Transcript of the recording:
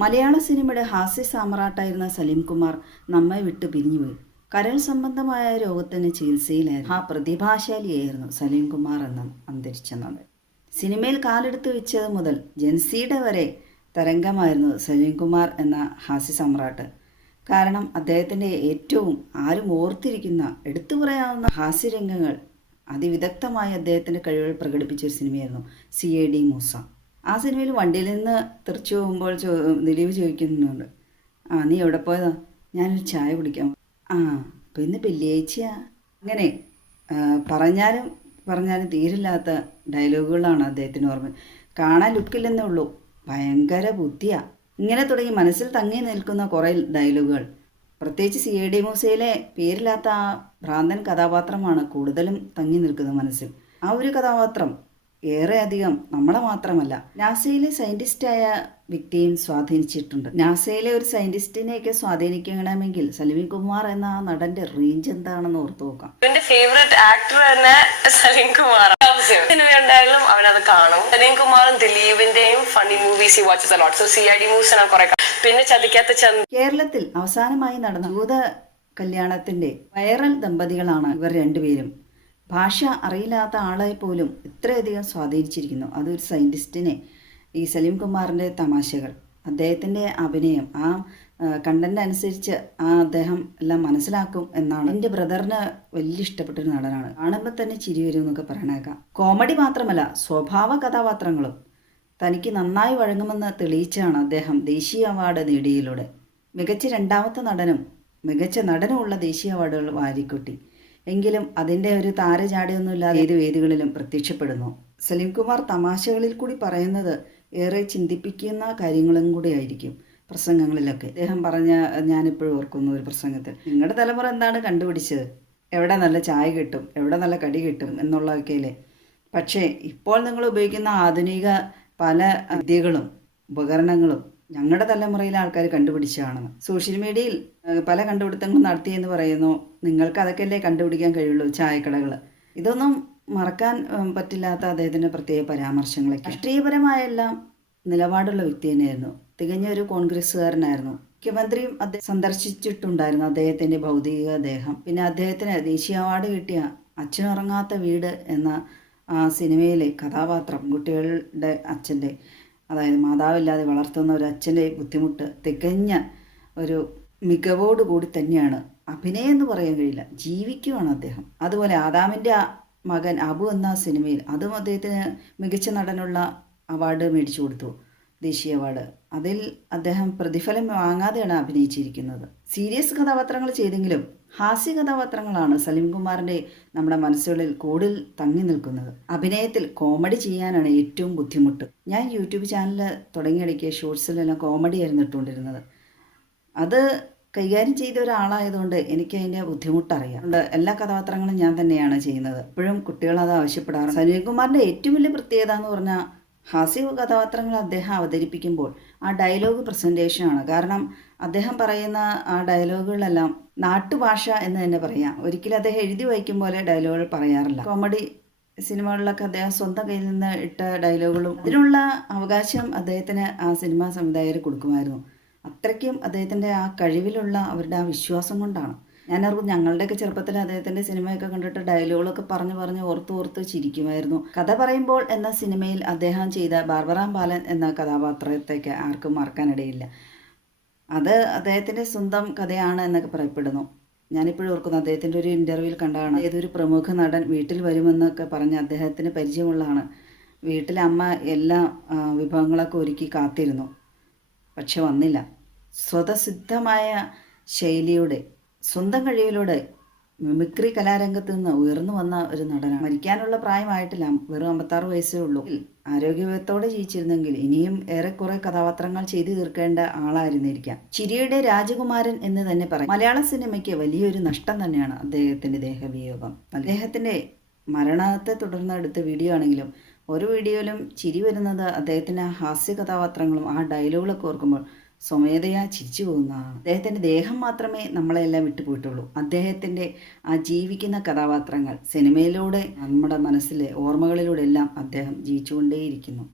മലയാള സിനിമയുടെ ഹാസ്യ സാമ്രാട്ടായിരുന്ന സലീം കുമാർ നമ്മെ വിട്ട് പിരിഞ്ഞുപോയി. കരൾ സംബന്ധമായ രോഗത്തിന് ചികിത്സയിലായിരുന്നു. ആ പ്രതിഭാശാലിയായിരുന്നു സലീം കുമാർ എന്ന അന്തരിച്ച നടൻ. സിനിമയിൽ കാലെടുത്ത് വെച്ചത് മുതൽ ജൻസിയുടെ വരെ തരംഗമായിരുന്നു സലീം കുമാർ എന്ന ഹാസ്യ സമ്രാട്ട്. കാരണം അദ്ദേഹത്തിൻ്റെ ഏറ്റവും ആരും ഓർത്തിരിക്കുന്ന എടുത്തു പറയാവുന്ന ഹാസ്യരംഗങ്ങൾ അതിവിദഗ്ധമായി അദ്ദേഹത്തിൻ്റെ കഴിവുകൾ പ്രകടിപ്പിച്ച ഒരു സിനിമയായിരുന്നു CID മൂസ. ആ സിനിമയിൽ വണ്ടിയിൽ നിന്ന് തെറിച്ചു പോകുമ്പോൾ ദിലീപ് ചോദിക്കുന്നുണ്ട്, നീ എവിടെ പോയതാ? ഞാനൊരു ചായ കുടിക്കാം. അപ്പോൾ ഇന്ന് വെള്ളിയാഴ്ചയാ. അങ്ങനെ പറഞ്ഞാലും തീരില്ലാത്ത ഡയലോഗുകളാണ് അദ്ദേഹത്തിന് ഓർമ്മ. കാണാൻ ലുക്കില്ലെന്നേ ഉള്ളൂ, ഭയങ്കര ബുദ്ധിയാണ്. ഇങ്ങനെ തുടങ്ങി മനസ്സിൽ തങ്ങി നിൽക്കുന്ന കുറേ ഡയലോഗുകൾ. പ്രത്യേകിച്ച് CID മൂസയിലെ പേരില്ലാത്ത ആ ഭ്രാന്തൻ കഥാപാത്രമാണ് കൂടുതലും തങ്ങി നിൽക്കുന്നത് മനസ്സിൽ. ആ ഒരു കഥാപാത്രം ഏറെയധികം നമ്മളെ മാത്രമല്ല നാസയിലെ സയൻറ്റിസ്റ്റായ വ്യക്തിയും സ്വാധീനിച്ചിട്ടുണ്ട്. നാസയിലെ ഒരു സയൻറ്റിസ്റ്റിനെയൊക്കെ സ്വാധീനിക്കണമെങ്കിൽ സലീം കുമാർ എന്ന ആ നടന്റെ റേഞ്ച് എന്താണെന്ന് ഓർത്തു നോക്കാം. എന്റെ ഫേവറേറ്റ് ആക്ടർ തന്നെ സലീം കുമാർ. സിനിമ ഉണ്ടായാലും അവനത് കാണും. സലീം കുമാറും ദിലീപിന്റെയും ഫണ്ണി മൂവീസ് വാച്ചസ് അ ലോട്ട്. സോ CID മൂവീസ് ഞാൻ കുറെ. പിന്നെ ചതിക്കാത്ത കേരളത്തിൽ അവസാനമായി നടന്ന ഭൂത കല്യാണത്തിന്റെ വൈറൽ ദമ്പതികളാണ് ഇവർ രണ്ടുപേരും. ഭാഷ അറിയില്ലാത്ത ആളെ പോലും ഇത്രയധികം സ്വാധീനിച്ചിരിക്കുന്നു. അതൊരു സയൻറ്റിസ്റ്റിനെ. ഈ സലീം കുമാറിൻ്റെ തമാശകൾ, അദ്ദേഹത്തിൻ്റെ അഭിനയം, ആ കണ്ടന്റ് അനുസരിച്ച് അദ്ദേഹം എല്ലാം മനസ്സിലാക്കും എന്നാണ്. എൻ്റെ ബ്രദറിന് വലിയ ഇഷ്ടപ്പെട്ടൊരു നടനാണ്. കാണുമ്പോൾ തന്നെ ചിരി വരും എന്നൊക്കെ പറയണേക്കാം. കോമഡി മാത്രമല്ല സ്വഭാവ കഥാപാത്രങ്ങളും തനിക്ക് നന്നായി വഴങ്ങുമെന്ന് തെളിയിച്ചാണ് അദ്ദേഹം ദേശീയ അവാർഡ് നേടിയതിലൂടെ. മികച്ച രണ്ടാമത്തെ നടനും മികച്ച നടനുമുള്ള ദേശീയ അവാർഡുകൾ വാരിക്കൂട്ടി. എങ്കിലും അതിൻ്റെ ഒരു താരചാടിയൊന്നുമില്ലാതെ ഏത് വേദികളിലും പ്രത്യക്ഷപ്പെടുന്നു. സലീം കുമാർ തമാശകളിൽ കൂടി പറയുന്നത് ഏറെ ചിന്തിപ്പിക്കുന്ന കാര്യങ്ങളും കൂടി ആയിരിക്കും പ്രസംഗങ്ങളിലൊക്കെ. അദ്ദേഹം പറഞ്ഞ ഞാനിപ്പോഴും ഓർക്കുന്നു ഒരു പ്രസംഗത്തിൽ, നിങ്ങളുടെ തലമുറ എന്താണ് കണ്ടുപിടിച്ചത്? എവിടെ നല്ല ചായ കിട്ടും, എവിടെ നല്ല കടി കിട്ടും എന്നുള്ളതൊക്കെയല്ലേ. പക്ഷേ ഇപ്പോൾ നിങ്ങൾ ഉപയോഗിക്കുന്ന ആധുനിക പല വിദ്യകളും ഉപകരണങ്ങളും ഞങ്ങളുടെ തലമുറയിലെ ആൾക്കാർ കണ്ടുപിടിച്ചതാണെന്ന്. സോഷ്യൽ മീഡിയയിൽ പല കണ്ടുപിടുത്തങ്ങളും നടത്തിയെന്ന് പറയുന്നു. നിങ്ങൾക്ക് അതൊക്കെയല്ലേ കണ്ടുപിടിക്കാൻ കഴിയുള്ളൂ, ചായക്കടകൾ. ഇതൊന്നും മറക്കാൻ പറ്റില്ലാത്ത അദ്ദേഹത്തിൻ്റെ പ്രത്യേക പരാമർശങ്ങളൊക്കെ. രാഷ്ട്രീയപരമായെല്ലാം നിലപാടുള്ള വ്യക്തി തന്നെയായിരുന്നു. തികഞ്ഞ ഒരു കോൺഗ്രസ്സുകാരനായിരുന്നു. മുഖ്യമന്ത്രിയും അദ്ദേഹം സന്ദർശിച്ചിട്ടുണ്ടായിരുന്നു അദ്ദേഹത്തിൻ്റെ ഭൗതിക ദേഹം. പിന്നെ അദ്ദേഹത്തിന് ദേശീയ അവാർഡ് കിട്ടിയ അച്ഛനുറങ്ങാത്ത വീട് എന്ന സിനിമയിലെ കഥാപാത്രം, കുട്ടികളുടെ അച്ഛൻ്റെ, അതായത് മാതാവില്ലാതെ വളർത്തുന്ന ഒരു അച്ഛൻ്റെ ബുദ്ധിമുട്ട് തികഞ്ഞ ഒരു മികവോടുകൂടി തന്നെയാണ്. അഭിനയം എന്ന് പറയാൻ കഴിയില്ല, ജീവിക്കുവാണ് അദ്ദേഹം. അതുപോലെ ആദാമിൻ്റെ മകൻ അബു എന്ന സിനിമയിൽ അതും അദ്ദേഹത്തിന് മികച്ച നടനുള്ള അവാർഡ് മേടിച്ചു കൊടുത്തു, ദേശീയ അവാർഡ്. അതിൽ അദ്ദേഹം പ്രതിഫലം വാങ്ങാതെയാണ് അഭിനയിച്ചിരിക്കുന്നത്. സീരിയസ് കഥാപാത്രങ്ങൾ ചെയ്തെങ്കിലും ഹാസ്യ കഥാപാത്രങ്ങളാണ് സലീം കുമാറിൻ്റെ നമ്മുടെ മനസ്സുകളിൽ കൂടുതൽ തങ്ങി നിൽക്കുന്നത്. അഭിനയത്തിൽ കോമഡി ചെയ്യാനാണ് ഏറ്റവും ബുദ്ധിമുട്ട്. ഞാൻ യൂട്യൂബ് ചാനൽ തുടങ്ങിയിടയ്ക്ക് ഷോർട്സിലെല്ലാം കോമഡി ആയിരുന്നു ഇട്ടുകൊണ്ടിരുന്നത്. അത് കൈകാര്യം ചെയ്ത ഒരാളായതുകൊണ്ട് എനിക്ക് അതിൻ്റെ ബുദ്ധിമുട്ടറിയാം. എല്ലാ കഥാപാത്രങ്ങളും ഞാൻ തന്നെയാണ് ചെയ്യുന്നത്. എപ്പോഴും കുട്ടികളത് ആവശ്യപ്പെടാറുണ്ട്. സലീം കുമാറിൻ്റെ ഏറ്റവും വലിയ പ്രത്യേകത എന്ന് പറഞ്ഞാൽ ഹാസ്യ കഥാപാത്രങ്ങൾ അദ്ദേഹം അവതരിപ്പിക്കുമ്പോൾ ആ ഡയലോഗ് പ്രസൻറ്റേഷനാണ്. കാരണം അദ്ദേഹം പറയുന്ന ആ ഡയലോഗുകളെല്ലാം നാട്ടുഭാഷ എന്ന് തന്നെ പറയാം. ഒരിക്കലും അദ്ദേഹം എഴുതി വായിക്കും പോലെ ഡയലോഗുകൾ പറയാറില്ല. കോമഡി സിനിമകളിലൊക്കെ അദ്ദേഹം സ്വന്തം കയ്യിൽ നിന്ന് ഇട്ട ഡയലോഗുകളും അതിനുള്ള അവകാശം അദ്ദേഹത്തിന് ആ സിനിമാ സംവിധായകർ കൊടുക്കുമായിരുന്നു. അത്രയ്ക്കും അദ്ദേഹത്തിൻ്റെ ആ കഴിവിലുള്ള അവരുടെ ആ വിശ്വാസം കൊണ്ടാണ്. ഞാനറിവ് ഞങ്ങളുടെയൊക്കെ ചെറുപ്പത്തിൽ അദ്ദേഹത്തിൻ്റെ സിനിമയൊക്കെ കണ്ടിട്ട് ഡയലോഗുകളൊക്കെ പറഞ്ഞ് ഓർത്ത് ചിരിക്കുമായിരുന്നു. കഥ പറയുമ്പോൾ എന്ന സിനിമയിൽ അദ്ദേഹം ചെയ്ത ബാർബറാം ബാലൻ എന്ന കഥാപാത്രത്തേക്ക് ആർക്കും മറക്കാനിടയില്ല. അത് അദ്ദേഹത്തിൻ്റെ സ്വന്തം കഥയാണ് എന്നൊക്കെ പറയപ്പെടുന്നു. ഞാനിപ്പോഴും ഓർക്കുന്നു, അദ്ദേഹത്തിൻ്റെ ഒരു ഇൻ്റർവ്യൂവിൽ കണ്ടതാണ്. ഏതൊരു പ്രമുഖ നടൻ വീട്ടിൽ വരുമെന്നൊക്കെ പറഞ്ഞ് അദ്ദേഹത്തിന് പരിചയമുള്ളതാണ്. വീട്ടിലെ അമ്മ എല്ലാ വിഭവങ്ങളൊക്കെ ഒരുക്കി കാത്തിരുന്നു, പക്ഷെ വന്നില്ല. സ്വതസിദ്ധമായ ശൈലിയുടെ സ്വന്തം കഴിവിലൂടെ മിമിക്രി കലാരംഗത്ത് നിന്ന് ഉയർന്നു വന്ന ഒരു നടനാണ്. മരിക്കാനുള്ള പ്രായമായിട്ടില്ല, വെറും 56 വയസ്സേ ഉള്ളൂ. ആരോഗ്യത്തോടെ ജീവിച്ചിരുന്നെങ്കിൽ ഇനിയും ഏറെക്കുറെ കഥാപാത്രങ്ങൾ ചെയ്തു തീർക്കേണ്ട ആളായിരുന്നിരിക്കാം. ചിരിയുടെ രാജകുമാരൻ എന്ന് തന്നെ പറയും. മലയാള സിനിമയ്ക്ക് വലിയൊരു നഷ്ടം തന്നെയാണ് അദ്ദേഹത്തിൻ്റെ ദേഹവിയോഗം. അദ്ദേഹത്തിൻ്റെ മരണത്തെ തുടർന്ന് എടുത്ത വീഡിയോ ആണെങ്കിലും ഓരോ വീഡിയോയിലും ചിരി വരുന്നത് അദ്ദേഹത്തിൻ്റെ ഹാസ്യ കഥാപാത്രങ്ങളും ആ ഡയലോഗുകളൊക്കെ ഓർക്കുമ്പോൾ സ്വമേധയാ ചിരിച്ചു പോകുന്നതാണ്. അദ്ദേഹത്തിൻ്റെ ദേഹം മാത്രമേ നമ്മളെല്ലാം വിട്ടുപോയിട്ടുള്ളൂ. അദ്ദേഹത്തിൻ്റെ ആ ജീവിക്കുന്ന കഥാപാത്രങ്ങൾ സിനിമയിലൂടെ നമ്മുടെ മനസ്സിലെ ഓർമ്മകളിലൂടെ എല്ലാം അദ്ദേഹം ജീവിച്ചുകൊണ്ടേയിരിക്കുന്നു.